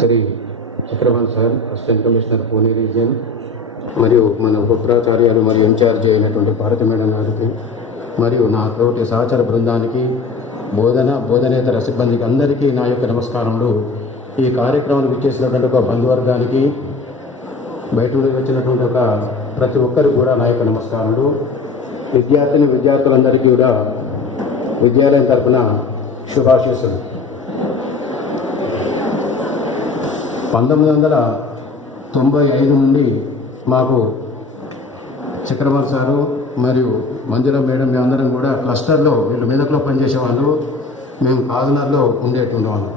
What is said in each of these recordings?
Shri Chakravarti sir, assistant commissioner Pune region, మరియు మన ఉపప్రాచార్యాలు మరియు ఇన్ఛార్జ్ అయినటువంటి భారతి మేడం గారికి, మరియు నా తోటి సహచర బృందానికి, బోధనేతర సిబ్బందికి అందరికీ నా యొక్క నమస్కారములు. ఈ కార్యక్రమానికి ఇచ్చేసినటువంటి ఒక బంధువర్గానికి, బయట నుండి వచ్చినటువంటి ఒక ప్రతి ఒక్కరికి కూడా నా యొక్క నమస్కారాలు. విద్యార్థులందరికీ కూడా విద్యాలయం తరఫున శుభాశీస్సులు. 1995 నుండి మాకు చక్రవర్తి సారు మరియు మంజుల మేడం మేమందరం కూడా క్లస్టర్లో, వీళ్ళు మెదక్లో పనిచేసేవాళ్ళు, మేము కాకినాడలో ఉండేటువంటి వాళ్ళం.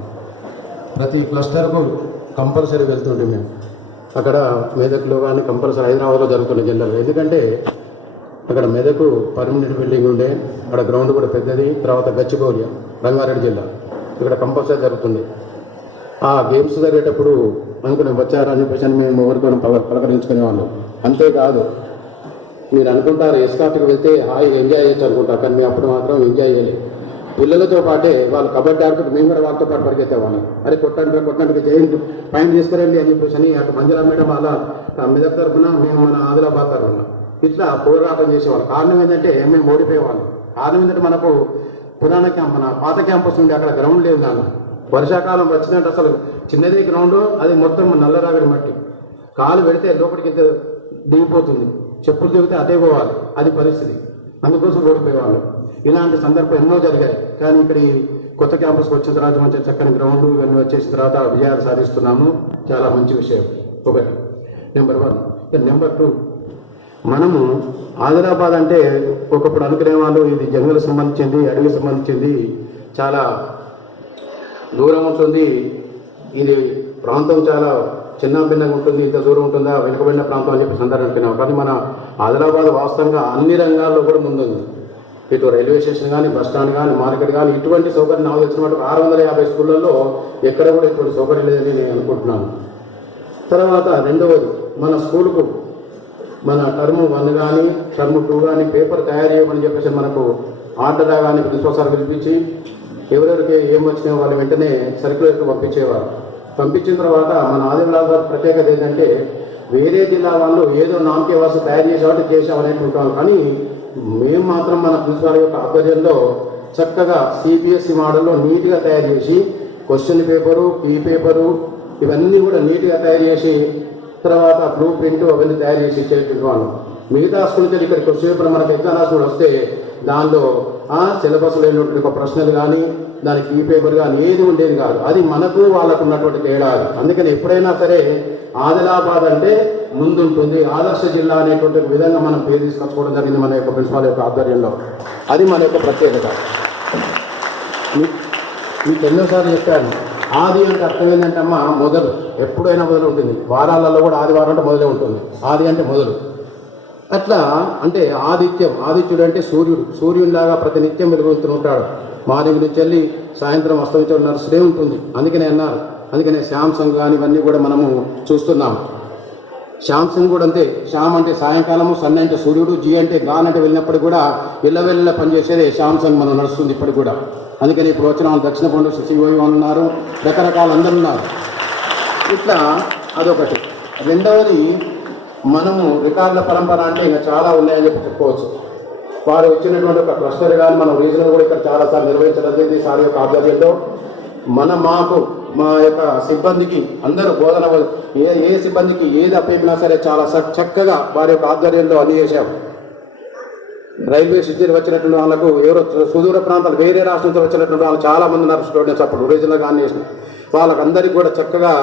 ప్రతి క్లస్టర్కు కంపల్సరీ వెళ్తుంటే మేము అక్కడ మెదక్లో కానీ కంపల్సరీ హైదరాబాద్లో జరుగుతుండే జనరల్. ఎందుకంటే అక్కడ మెదకు పర్మనెంట్ బిల్డింగ్ ఉండే, అక్కడ గ్రౌండ్ కూడా పెద్దది. తర్వాత గచ్చిబౌలి, రంగారెడ్డి జిల్లా, ఇక్కడ కంపల్సరీ జరుగుతుంది. ఆ గేమ్స్ జరిగేటప్పుడు అనుకునే వచ్చారని చెప్పేసి మేము ఎవరితో పలకరించుకునేవాళ్ళం. అంతేకాదు, మీరు అనుకుంటారు ఎస్కాట్కి వెళ్తే హాయిగా ఎంజాయ్ చేయొచ్చు అనుకుంటారు, కానీ మేము అప్పుడు మాత్రం ఎంజాయ్ చేయలేదు. పిల్లలతో పాటే వాళ్ళు కబడ్డీ ఆడుకుంటే మేము కూడా వాళ్ళతో పాటు పరిగెత్తేవాళ్ళం. అరే కొట్టడానికి చేయండి, పైన తీసుకురండి అని చెప్పేసి అటు మంజుల మేడం వాళ్ళ మెదక్ తరఫున, మేము మన ఆదిలాబాద్ తరఫున ఇట్లా పోరాటం చేసేవాళ్ళం. కారణం ఏంటంటే మేము ఓడిపోయేవాళ్ళం. కారణం ఏంటంటే మనకు పురాణ క్యాంప్, మన పాత క్యాంపస్ ఉండే అక్కడ గ్రౌండ్ లేదు. నాన్న వర్షాకాలం వచ్చినట్టు అసలు చిన్నదే గ్రౌండ్, అది మొత్తం నల్లరాగడి మట్టి, కాలు పెడితే లోపలికి ఇంత దిగిపోతుంది, చెప్పులు దిగితే అదే పోవాలి, అది పరిస్థితి. అందుకోసం ఓడిపోయేవాళ్ళు. ఇలాంటి సందర్భం ఎన్నో జరిగాయి. కానీ ఇక్కడ ఈ కొత్త క్యాంపస్కి వచ్చిన తర్వాత మంచి చక్కని గ్రౌండ్ ఇవన్నీ వచ్చేసిన తర్వాత విజయాలు సాధిస్తున్నాము. చాలా మంచి విషయం. ఒకటి నెంబర్ 1. నెంబర్ 2, మనము ఆదిలాబాద్ అంటే ఒకప్పుడు అనుకునే వాళ్ళు ఇది జంగల్ సంబంధించింది, అడవికి సంబంధించింది, చాలా దూరం ఉంటుంది, ఇది ప్రాంతం చాలా చిన్న భిన్నంగా ఉంటుంది, ఇంత దూరం ఉంటుందా, వెనుకబడిన ప్రాంతం అని చెప్పి సందర్భం అనుకున్నాం. కానీ మన ఆదిలాబాద్ వాస్తవంగా అన్ని రంగాల్లో కూడా ముందుంది. ఇటు రైల్వే స్టేషన్ కానీ, బస్ స్టాండ్ కానీ, మార్కెట్ కానీ, ఇటువంటి సౌకర్యం నాకు వచ్చిన 650 స్కూళ్ళల్లో ఎక్కడ కూడా ఇటువంటి సౌకర్యం లేదని నేను అనుకుంటున్నాను. తర్వాత రెండవది, మన స్కూలుకు మన టర్మ్ 1 కానీ టర్మ్ 2 కానీ పేపర్ తయారు చేయమని చెప్పేసి మనకు ఆర్డర్ కానీ ప్రిన్సిపల్ సార్ పిలిపించి ఎవరెవరికి ఏం వచ్చినా వాళ్ళు వెంటనే సర్క్యులర్కి పంపించేవారు. పంపించిన తర్వాత మన ఆదిలాబాద్ ప్రత్యేకత ఏంటంటే వేరే జిల్లా వాళ్ళు ఏదో నామకే వాసు తయారు చేసేవాటి చేసామనేటువంటి, కానీ మేము మాత్రం మన ప్రిన్సిపాల్ యొక్క ఆధ్వర్యంలో చక్కగా సిబిఎస్ఈ మోడల్లో నీట్గా తయారు చేసి క్వశ్చన్ పేపరు, కీ పేపరు ఇవన్నీ కూడా నీట్గా తయారు చేసి తర్వాత బ్లూ ప్రింట్ అవన్నీ తయారు చేసి ఇచ్చేటువంటి వాళ్ళు. మిగతా స్కూల్ నుంచి ఇక్కడికి వచ్చేప్పుడు మనకు ఎగ్జామ్ రాసుకుని వస్తే దానిలో సిలబస్ లేనటువంటి ఒక ప్రశ్నలు కానీ, దానికి ఈ పేపర్ కానీ ఏది ఉండేది కాదు. అది మనకు వాళ్ళకు ఉన్నటువంటి తేడా. అందుకని ఎప్పుడైనా సరే ఆదిలాబాద్ అంటే ముందుంటుంది, ఆదర్శ జిల్లా అనేటువంటి విధంగా మనం పేరు తీసుకొచ్చుకోవడం జరిగింది మన యొక్క ప్రిన్సిపాల్ యొక్క ఆధ్వర్యంలో. అది మన యొక్క ప్రత్యేకత. మీకు ఎన్నోసార్లు చెప్పాను, ఆది అంటే అర్థం ఏంటంటే అమ్మ మొదలు, ఎప్పుడైనా మొదలు ఉంటుంది. వారాలలో కూడా ఆదివారం అంటే మొదలే ఉంటుంది. ఆది అంటే మొదలు. అట్లా అంటే ఆదిత్యం, ఆదిత్యుడు అంటే సూర్యుడు, సూర్యుడిలాగా ప్రతినిత్యం వెలుగుతూ ఉంటాడు. మార్నింగ్ నుంచి వెళ్ళి సాయంత్రం అస్తమించే నడుస్తూనే ఉంటుంది. అందుకనే అన్నారు, అందుకనే శాంసంగ్ కానీ ఇవన్నీ కూడా మనము చూస్తున్నాం. శాంసంగ్ కూడా అంతే. శ్యామ్ అంటే సాయంకాలము, సన్ అంటే సూర్యుడు, జీ అంటే గాన్ అంటే వెళ్ళినప్పుడు కూడా వెళ్ళ పనిచేసేదే శాంసంగ్ మనం నడుస్తుంది ఇప్పటికి కూడా. అందుకని ఇప్పుడు వచ్చిన వాళ్ళు దక్షిణ పండు సిసిఓయి వాళ్ళు ఉన్నారు, రకరకాల అందరూ ఉన్నారు. ఇట్లా అదొకటి. రెండవది, మనము రికార్డుల పరంపర అంటే ఇంకా చాలా ఉన్నాయని చెప్పి చెప్పుకోవచ్చు. వారు ఇచ్చినటువంటి ఒక క్లస్టర్ కానీ మనం రీజనల్ కూడా ఇక్కడ చాలాసార్లు నిర్వహించడం జరిగింది సార్ యొక్క ఆధ్వర్యంలో. మా యొక్క సిబ్బందికి అందరూ బోధన ఏ సిబ్బందికి ఏది అప్పయినా సరే చాలా చక్కగా వారి యొక్క ఆధ్వర్యంలో అన్ని చేశాం. రైల్వే సిటీకి వచ్చినటువంటి వాళ్ళకు, ఎవరో సుదూర ప్రాంతాలు వేరే రాష్ట్రం నుంచి వచ్చినటువంటి వాళ్ళు చాలామంది ఉన్నారు స్టూడెంట్స్. అప్పుడు రీజనల్ కానీ వాళ్ళకందరికీ కూడా చక్కగా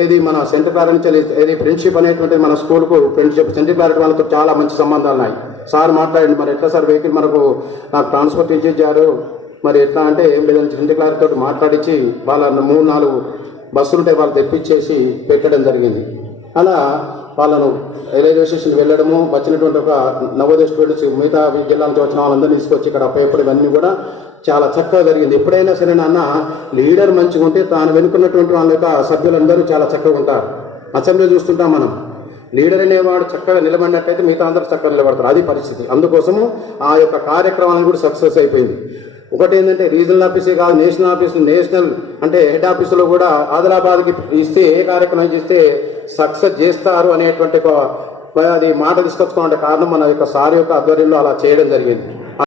ఏది మన సెంటర్ పేరెంట్ ఏది ఫ్రెండ్షిప్ అనేటువంటి మన స్కూల్కు ఫ్రెండ్షిప్ సెంటర్ పేరెంట్ వాళ్ళతో చాలా మంచి సంబంధాలు ఉన్నాయి. సార్ మాట్లాడండి, మరి ఎట్లా సార్ వెహికల్ మనకు నాకు ట్రాన్స్పోర్ట్ ఇచ్చేసారు, మరి ఎట్లా అంటే ఏం లేదని సెంటర్ క్లారిటీ తోటి మాట్లాడించి వాళ్ళ 3-4 బస్సులు ఉంటే వాళ్ళు తెప్పించేసి పెట్టడం జరిగింది. అలా వాళ్ళను రైల్వే స్టేషన్ వెళ్ళడము, వచ్చినటువంటి ఒక నవోదయ స్టూడెంట్స్ మిగతా జిల్లా నుంచి వచ్చిన వాళ్ళందరినీ తీసుకొచ్చి ఇక్కడ పేపర్ ఇవన్నీ కూడా చాలా చక్కగా జరిగింది. ఎప్పుడైనా సరే నాన్న లీడర్ మంచిగా ఉంటే తాను వెనుకున్నటువంటి వాళ్ళ యొక్క సభ్యులందరూ చాలా చక్కగా ఉంటారు. అసెంబ్లీ చూస్తుంటాం మనం, లీడర్ అనేవాడు చక్కగా నిలబడినట్టయితే మిగతా అందరూ చక్కగా నిలబడతారు. అది పరిస్థితి. అందుకోసము ఆ యొక్క కార్యక్రమాలను కూడా సక్సెస్ అయిపోయింది. ఒకటి ఏంటంటే రీజనల్ ఆఫీసే కాదు, నేషనల్ ఆఫీసు, నేషనల్ అంటే హెడ్ ఆఫీసులో కూడా ఆదిలాబాద్కి ఇస్తే ఏ కార్యక్రమం చేస్తే సక్సెస్ చేస్తారు అనేటువంటి అది మాట తీసుకొచ్చుకోవాలంటే కారణం మన యొక్క సార్ యొక్క ఆధ్వర్యంలో అలా చేయడం జరిగింది.